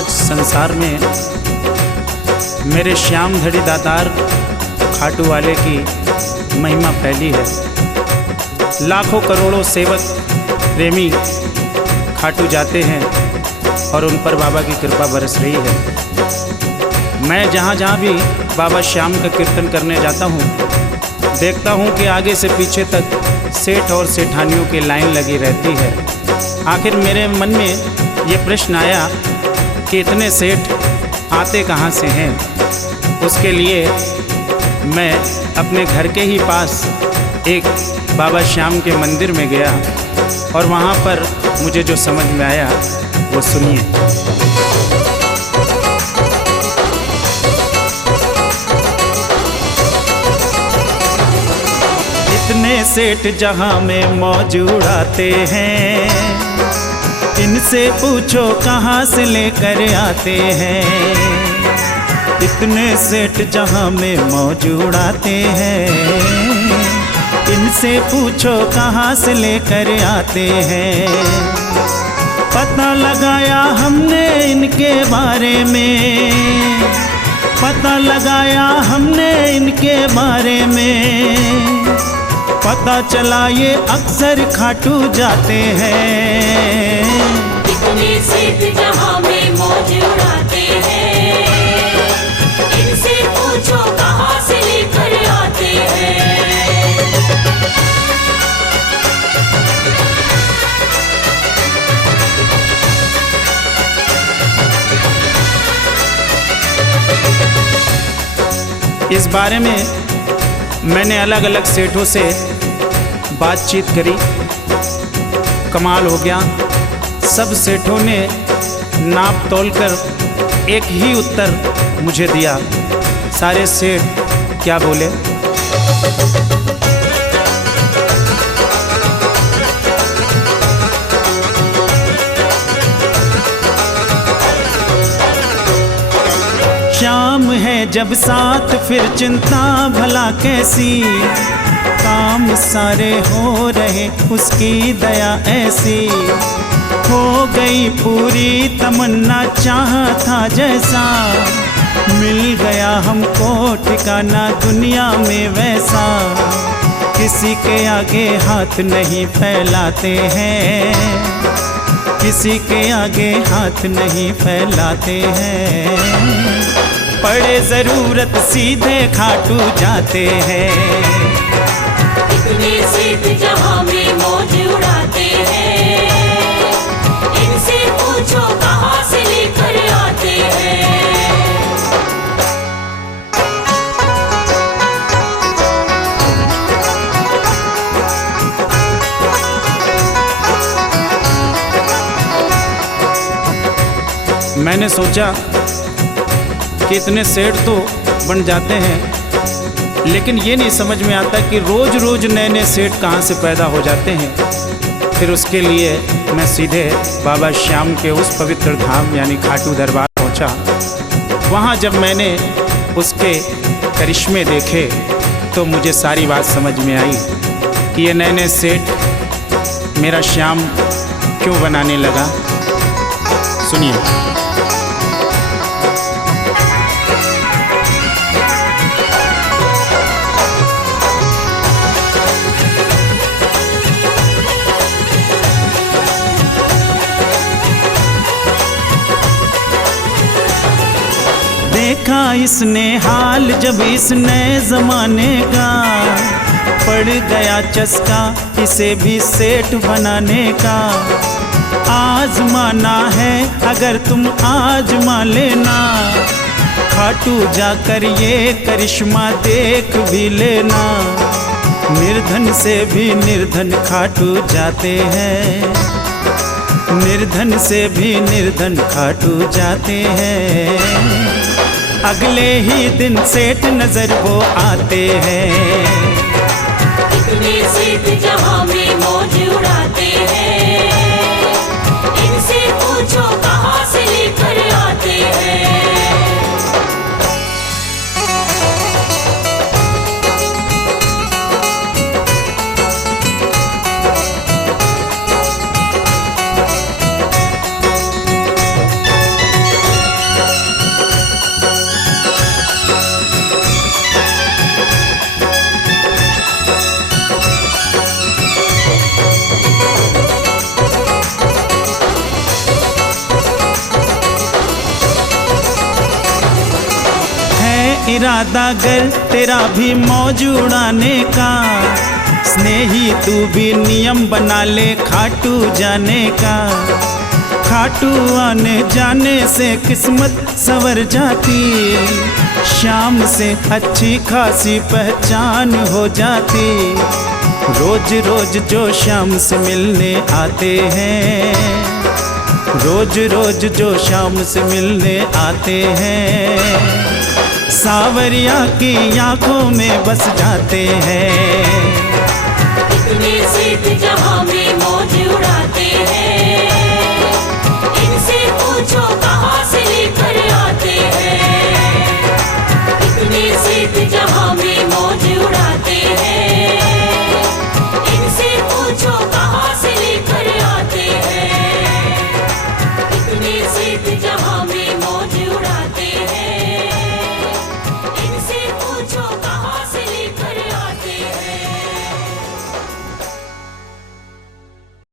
आज संसार में मेरे श्याम धड़ी दातार खाटू वाले की महिमा फैली है। लाखों करोड़ों सेवक प्रेमी खाटू जाते हैं और उन पर बाबा की कृपा बरस रही है। मैं जहाँ जहाँ भी बाबा श्याम का कीर्तन करने जाता हूँ, देखता हूँ कि आगे से पीछे तक सेठ और सेठानियों की लाइन लगी रहती है। आखिर मेरे मन में ये प्रश्न आया कि इतने सेठ आते कहाँ से हैं। उसके लिए मैं अपने घर के ही पास एक बाबा श्याम के मंदिर में गया और वहाँ पर मुझे जो समझ में आया वो सुनिए। इतने सेठ जहाँ में मौजूद आते हैं, इनसे पूछो कहाँ से लेकर आते हैं। इतने सेठ जहाँ में मौजूद आते हैं, इनसे पूछो कहाँ से लेकर आते हैं। पता लगाया हमने इनके बारे में, पता लगाया हमने इनके बारे में। पता चला ये अक्सर खाटू जाते हैं। इतने सेठ जहाँ में मौजूद आते हैं, इनसे पूछो कहाँ से लेकर आते हैं। इस बारे में मैंने अलग अलग सेठों से बातचीत करी। कमाल हो गया, सब सेठों ने नाप तोल कर एक ही उत्तर मुझे दिया। सारे सेठ क्या बोले? श्याम है जब साथ फिर चिंता भला कैसी। काम सारे हो रहे उसकी दया ऐसी। हो गई पूरी तमन्ना चाहा था जैसा। मिल गया हमको ठिकाना दुनिया में वैसा। किसी के आगे हाथ नहीं फैलाते हैं, किसी के आगे हाथ नहीं फैलाते हैं। पड़े जरूरत सीधे खाटू जाते हैं। इतने सेठ जहाँ में मौजूद आते हैं, इनसे पूछो कहाँ से लेकर आते हैं। मैंने सोचा कि इतने सेठ तो बन जाते हैं, लेकिन ये नहीं समझ में आता कि रोज़ रोज़ नए नए सेठ कहाँ से पैदा हो जाते हैं। फिर उसके लिए मैं सीधे बाबा श्याम के उस पवित्र धाम यानी खाटू दरबार पहुँचा। वहाँ जब मैंने उसके करिश्मे देखे तो मुझे सारी बात समझ में आई कि ये नए नए सेठ मेरा श्याम क्यों बनाने लगा। सुनिए। देखा इसने हाल जब इस नए जमाने का। पड़ गया चस्का इसे भी सेठ बनाने का। आजमाना है अगर तुम आजमा लेना। खाटू जाकर ये करिश्मा देख भी लेना। निर्धन से भी निर्धन खाटू जाते हैं। निर्धन से भी निर्धन खाटू जाते हैं। अगले ही दिन सेठ नजर वो आते हैं। इतने सेठ जहाँ में मौजूद आते हैं, इनसे पूछो कहाँ से लेकर आते हैं। इरादा गर तेरा भी मौज उड़ाने का, स्नेही तू भी नियम बना ले खाटू जाने का। खाटू आने जाने से किस्मत संवर जाती, शाम से अच्छी खासी पहचान हो जाती। रोज रोज जो शाम से मिलने आते हैं, रोज रोज जो शाम से मिलने आते हैं, सावरिया की आंखों में बस जाते हैं। इतने सेठ